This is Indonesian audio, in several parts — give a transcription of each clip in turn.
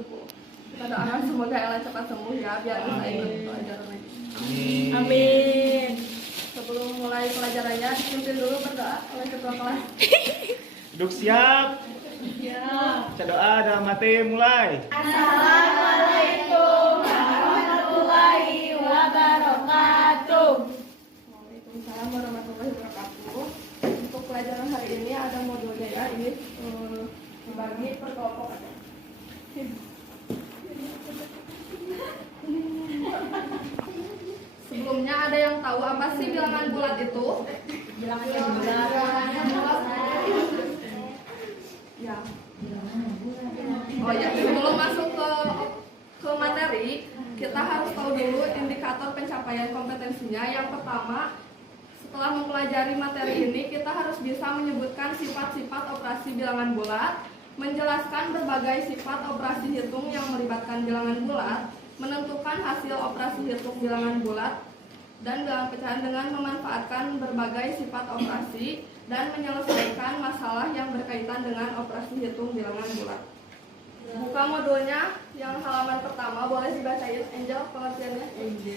ditempuh. Kita doakan semoga Ella cepat sembuh ya, biar bisa ikut pelajaran lagi. Amin. Sebelum mulai pelajarannya, dipimpin dulu berdoa oleh ketua kelas. Duduk siap. Baca doa dalam hati mulai. Assalamualaikum warahmatullahi wabarakatuh. Waalaikumsalam warahmatullahi wabarakatuh. Untuk pelajaran hari ini ada modulnya ya, ini dibagi per kelompok. Sebelumnya ada yang tahu apa sih bilangan bulat itu? Bilangan bulat. Ya. Oh ya, sebelum masuk ke materi, kita harus tahu dulu indikator pencapaian kompetensinya. Yang pertama, setelah mempelajari materi ini, kita harus bisa menyebutkan sifat-sifat operasi bilangan bulat, menjelaskan berbagai sifat operasi hitung yang melibatkan bilangan bulat, menentukan hasil operasi hitung bilangan bulat dan bilangan pecahan dengan memanfaatkan berbagai sifat operasi dan menyelesaikan masalah yang berkaitan dengan operasi hitung bilangan bulat. Buka modulnya yang halaman pertama, boleh dibacain Angel pengertiannya.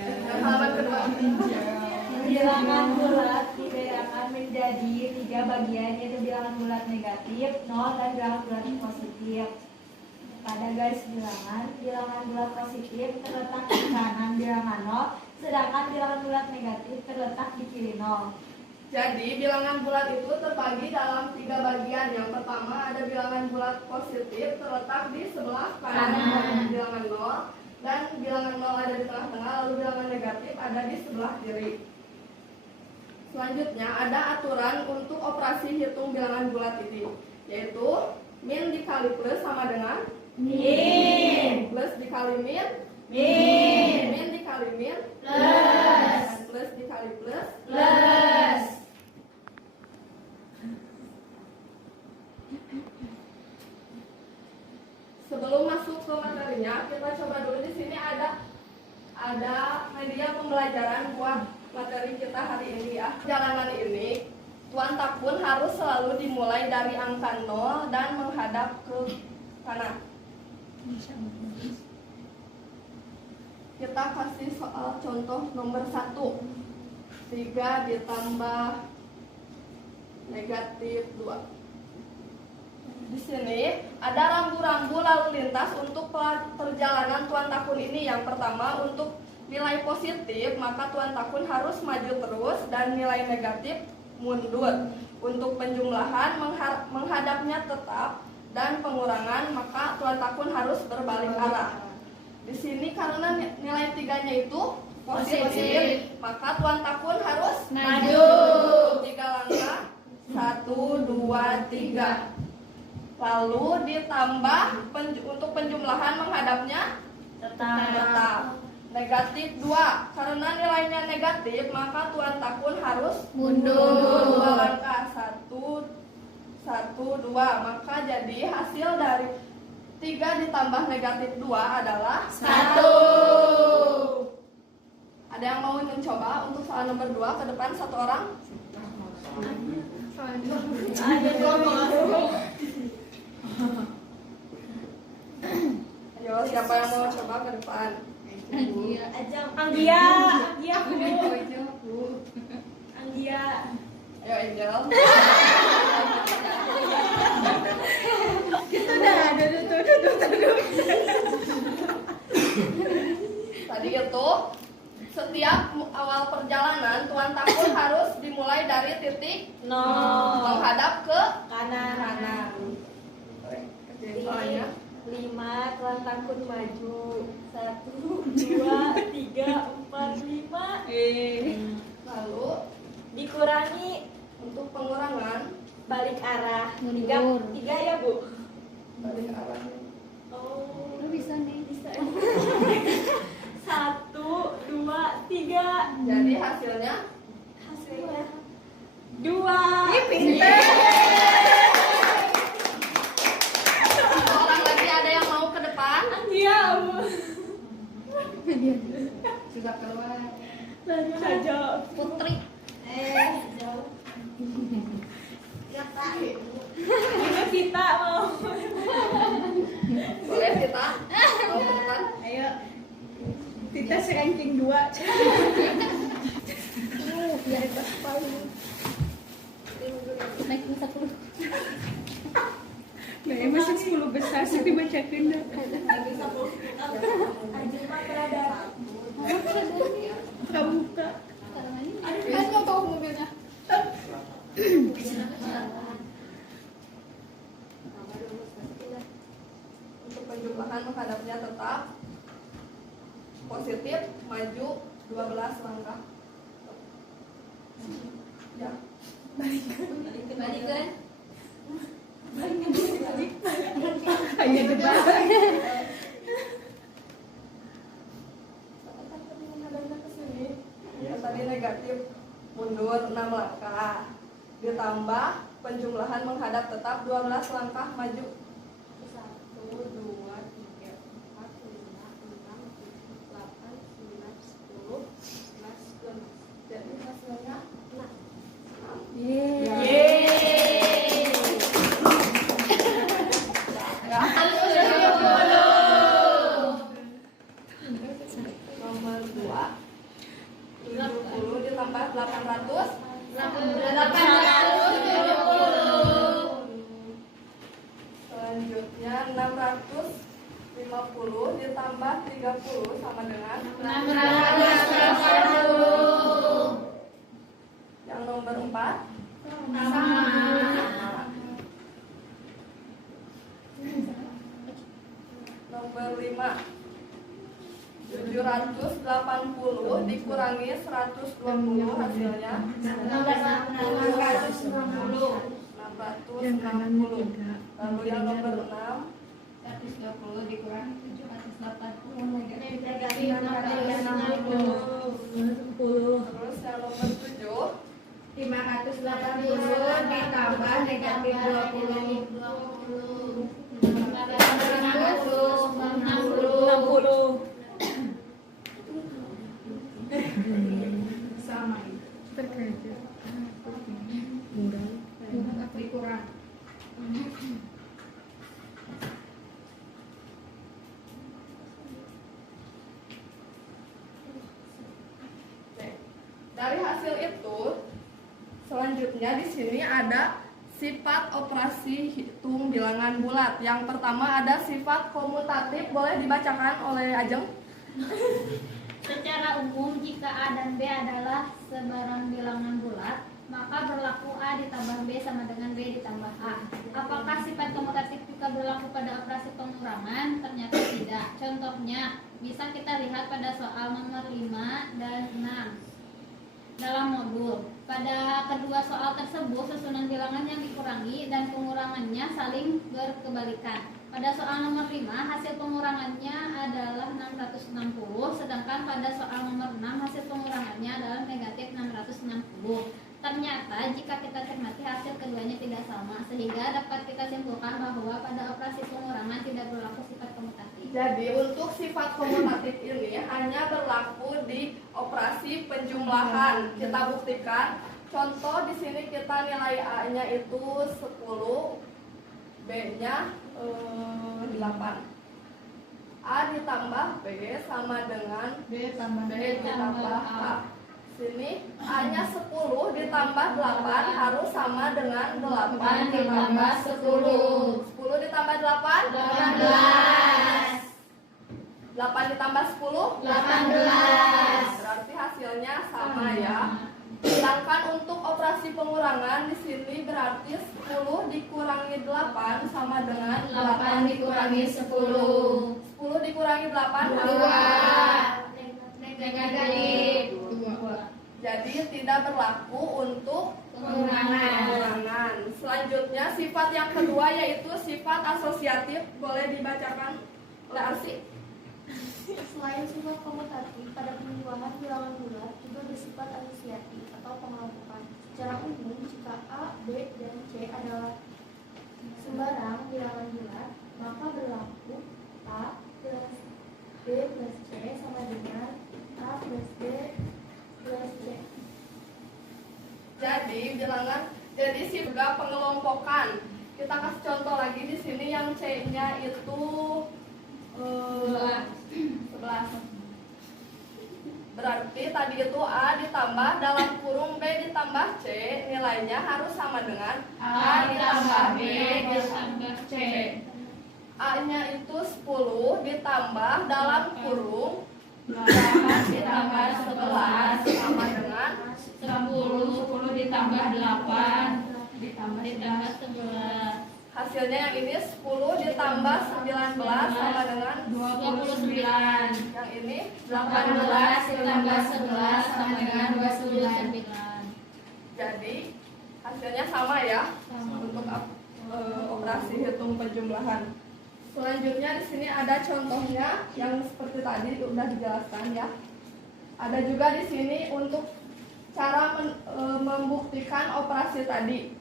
Dan halaman kedua. Bilangan bulat dibedakan menjadi 3 bagian, yaitu bilangan bulat negatif, 0, dan bilangan bulat positif. Pada garis bilangan bulat positif terletak di kanan bilangan 0, sedangkan bilangan bulat negatif terletak di kiri 0. Jadi bilangan bulat itu terbagi dalam 3 bagian. Yang pertama ada bilangan bulat positif terletak di sebelah kanan bilangan 0, dan bilangan 0 ada di tengah-tengah, lalu bilangan negatif ada di sebelah kiri. Selanjutnya ada aturan untuk operasi hitung bilangan bulat ini, yaitu min dikali plus sama dengan Min. plus dikali min, min dikali min, Plus. dan plus dikali plus. Plus. Sebelum masuk ke materinya, kita coba dulu di sini ada media pembelajaran buat materi kita hari ini ya. Perjalanan ini, Tuan Takun harus selalu dimulai dari angka 0 dan menghadap ke kanan. Kita kasih soal contoh nomor 1. 3 ditambah negatif 2. Di sini ada rambu-rambu lalu lintas untuk perjalanan Tuan Takun ini. Yang pertama, untuk nilai positif maka Tuan Takun harus maju terus dan nilai negatif mundur. Untuk penjumlahan menghadapnya tetap dan pengurangan maka Tuan Takun harus berbalik arah. Di sini karena nilai 3-nya itu positif, maka Tuan Takun harus Maju. 3 langkah. 1, 2, 3. Lalu ditambah untuk penjumlahan menghadapnya tetap. Negatif 2. Karena nilainya negatif, maka Tuan Takun harus Mundur. 2 langkah. 1, 2. Maka jadi hasil dari 3 ditambah negatif 2 adalah 1. Ada yang mau mencoba untuk soal nomor 2 ke depan satu orang? Ayo, siapa yang mau coba ke depan? Anggia. Ayo Angel. Gitu dah, duduk. Tadi itu setiap awal perjalanan Tuan Takun harus dimulai dari titik 0. menghadap ke Kanan. Kerjain soalnya. 5, Tuan Takun maju. 1, 2, 3, 4, 5. Lalu Dikurangi untuk pengurangan balik arah. Mundur. 3 ya, Bu? balik arah. Oh, Bisa nih. bisa. 1, 2, 3. Jadi hasilnya 2. Ih, pinter. satu orang lagi, ada yang mau ke depan? Iya, Bu. Sudah keluar. Baru saja. Putri. Jauh. Ini kita mau. Boleh kita? ranking 2. Naik ke 10. Nah, masih 10 besar sih dibacakan dah. Anjing mah berada. Kabuka. Kan nggak tahu mobilnya. Untuk penjumlahan menghadapnya tetap positif, maju 12 langkah. Ya. Kembalikan. Hanya debat. Ya, tadi negatif mundur 6 langkah. Ditambah penjumlahan menghadap tetap 12 langkah maju. 1, 2, 3, 4, 5, 6, 7, 8, 9, 10, 11, 12. Jadi hasilnya 6. Nomor 2 70 ditambah 800 selanjutnya 650 ditambah 30 sama dengan 680. yang nomor 4 Sama. nomor 5 780 dikurangi 120 hasilnya 660. 660. Lalu yang nomor 6 120 dikurangi 780 Negatif 660. terus yang nomor 7 580 ditambah negatif 20. 60. Sama. Terkejut. Murah. Dikurang. Dari hasil itu, selanjutnya di sini ada sifat operasi hitung bilangan bulat. Yang pertama ada sifat komutatif, boleh dibacakan oleh Ajeng. Secara umum, jika A dan B adalah sebarang bilangan bulat, maka berlaku A ditambah B sama dengan B ditambah A. Apakah sifat komutatif juga berlaku pada operasi pengurangan? Ternyata tidak. Contohnya, bisa kita lihat pada soal nomor 5 dan 6 dalam modul. Pada kedua soal tersebut, susunan bilangan yang dikurangi dan pengurangannya saling berkebalikan. Pada soal nomor 5, hasil pengurangannya adalah 660, sedangkan pada soal nomor 6, hasil pengurangannya adalah negatif 660. Ternyata jika kita cermati hasil keduanya tidak sama, sehingga dapat kita simpulkan bahwa pada operasi pengurangan tidak berlaku sifat komutatif. Jadi untuk sifat komutatif ini hanya berlaku di operasi penjumlahan. Kita buktikan. Contoh di sini kita nilai A-nya itu 10, B-nya 8. A ditambah B sama dengan B tambah B ditambah A. Sini A-nya 10 ditambah 8 harus sama dengan 8 ditambah 10. 10 ditambah 8 18. 8 ditambah 10 18. berarti hasilnya sama ya. Sedangkan untuk operasi pengurangan di sini berarti 10 dikurangi 8 sama dengan 8 dikurangi 10. 10 dikurangi 8 2. Negatif 2. Jadi tidak berlaku untuk Pengurangan. pengurangan. Selanjutnya sifat yang kedua yaitu sifat asosiatif, boleh dibacakan oleh Arsi. Selain sifat komutatif, pada penjumlahan bilangan bulat juga bersifat asosiatif atau pengelompokan. Secara umum, jika A, B, dan C adalah sembarang bilangan bulat, maka berlaku A plus B plus C sama dengan A plus B plus C. Jadi juga pengelompokan. Kita kasih contoh lagi di sini yang C-nya itu 11. tadi itu A ditambah dalam kurung B ditambah C, nilainya harus sama dengan A ditambah B ditambah C. A-nya itu 10 ditambah dalam kurung 8 ditambah 11 sama dengan 10 ditambah 8 ditambah 11. hasilnya yang ini 10 ditambah 19 sama dengan 29. yang ini 18 ditambah 11 sama dengan 29. Jadi hasilnya sama ya untuk operasi hitung penjumlahan. Selanjutnya di sini ada contohnya yang seperti tadi sudah dijelaskan ya. Ada juga di sini untuk cara membuktikan operasi tadi.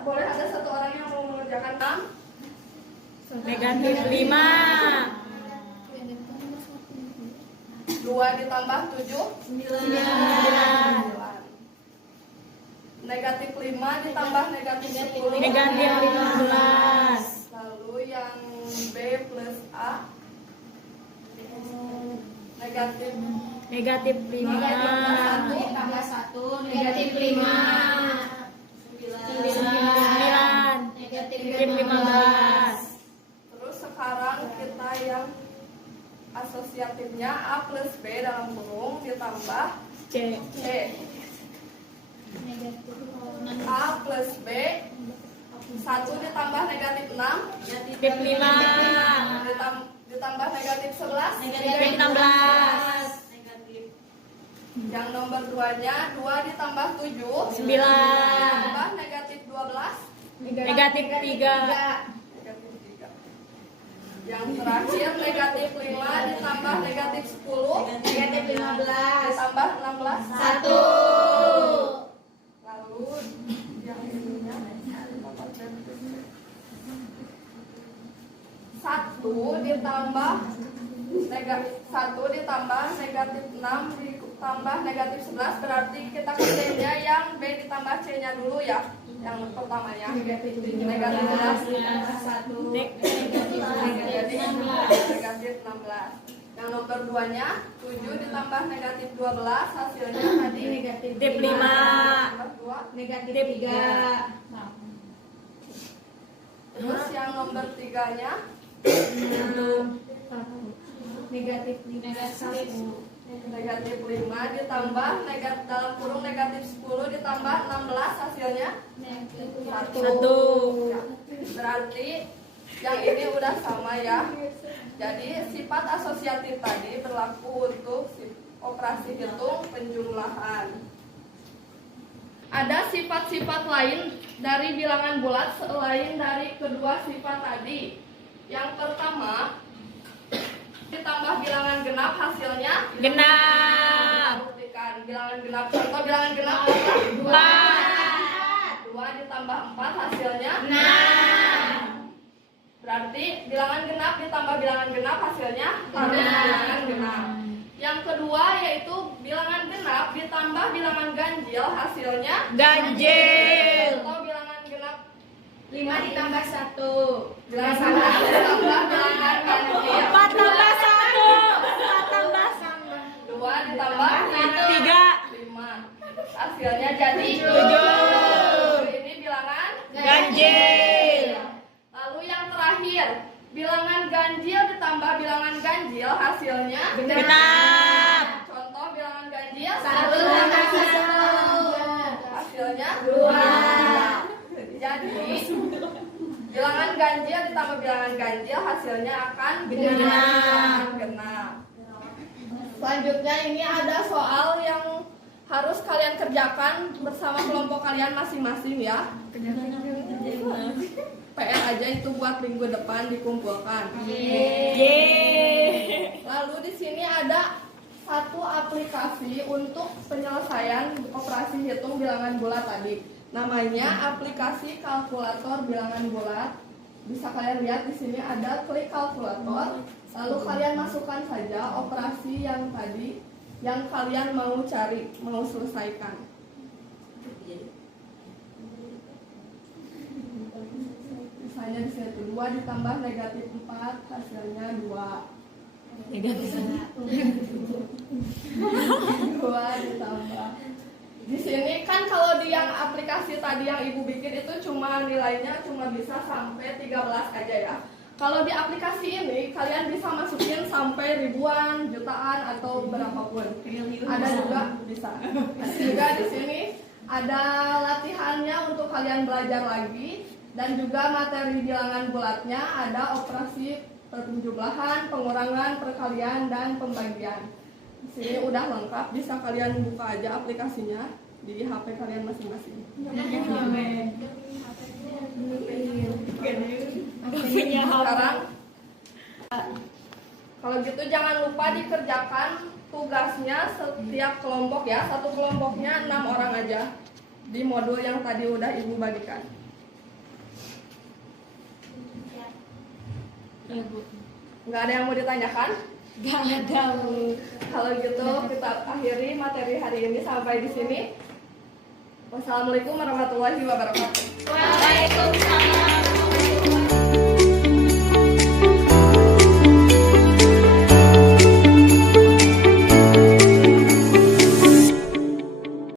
Boleh ada satu orang yang mau mengerjakan 6 Negatif 5. 2 ditambah 7 9. Negatif 5 ditambah negatif 10 Negatif 15. Lalu yang B plus A negatif Negatif 5. Ditambah 1 negatif 5. 9 negatif 15. Terus sekarang kita yang asosiatifnya A plus B dalam kurung ditambah C. C. A plus B 1 ditambah negatif 6 Negatif 5. ditambah negatif 11 Negatif 16. yang nomor 2-nya 2 ditambah 7 9. ditambah negatif 12 Negatif 3. negatif 3. Yang terakhir negatif 5 ditambah negatif 10 Negatif 15. ditambah 16 1. lalu yang ininya 1 ditambah negatif 1 ditambah negatif 6 ditambah negatif 11 berarti kita kerjainnya yang B ditambah C nya dulu ya. Yang pertamanya negatif 11 jadi negatif 16. Yang nomor 2-nya 7 ditambah negatif 12 hasilnya tadi Negatif Negatif 5. tambah 2. Negatif 3. Terus yang nomor 3-nya Negatif 1. negatif 5 ditambah negatif dalam kurung negatif 10 ditambah 16 hasilnya 1. Ya, berarti yang ini udah sama ya. Jadi sifat asosiatif tadi berlaku untuk operasi hitung penjumlahan. Ada sifat-sifat lain dari bilangan bulat selain dari kedua sifat tadi. Yang pertama, ditambah bilangan genap hasilnya Genap. buktikan bilangan genap. Contoh bilangan genap 4. 2 ditambah 4 hasilnya 6. berarti bilangan genap ditambah bilangan genap hasilnya harus bilangan genap. Yang kedua yaitu bilangan genap ditambah bilangan ganjil hasilnya Ganjil. atau bilangan genap 5 ditambah 1. bilangan genap ditambah bilangan ganjil 4 tambah 1. 4 tambah 2 ditambah 3. 5 hasilnya jadi 7. Ini bilangan Ganjil. lalu yang terakhir bilangan ganjil ditambah bilangan ganjil hasilnya Genap. contoh bilangan ganjil 1 tambah 1. hasilnya 2. jadi bilangan ganjil ditambah bilangan ganjil hasilnya akan genap. Selanjutnya ini ada soal yang harus kalian kerjakan bersama kelompok kalian masing-masing ya. PR aja itu buat minggu depan dikumpulkan. Yeay. Lalu di sini ada satu aplikasi untuk penyelesaian operasi hitung bilangan bulat tadi. Namanya aplikasi kalkulator bilangan bulat. Bisa kalian lihat di sini ada klik kalkulator. Lalu kalian masukkan saja operasi yang tadi yang kalian mau cari, mau selesaikan. Misalnya di sini 2 ditambah negatif 4 hasilnya 2. Dua ditambah. Di sini kan kalau di yang aplikasi tadi yang ibu bikin itu cuma nilainya cuma bisa sampai 13 aja ya. Kalau di aplikasi ini kalian bisa masukin sampai ribuan, jutaan atau berapapun. Ada juga bisa. Juga di sini ada latihannya untuk kalian belajar lagi dan juga materi bilangan bulatnya ada operasi penjumlahan, pengurangan, perkalian dan pembagian. Di sini udah lengkap, bisa kalian buka aja aplikasinya di HP kalian masing-masing. Sekarang kalau gitu jangan lupa dikerjakan tugasnya setiap kelompok ya. Satu kelompoknya 6 orang aja di modul yang tadi udah ibu bagikan. Nggak ada yang mau ditanyakan? Gak ada. Kalau gitu kita akhiri materi hari ini sampai di sini. Wassalamualaikum warahmatullahi wabarakatuh. Waalaikumsalam.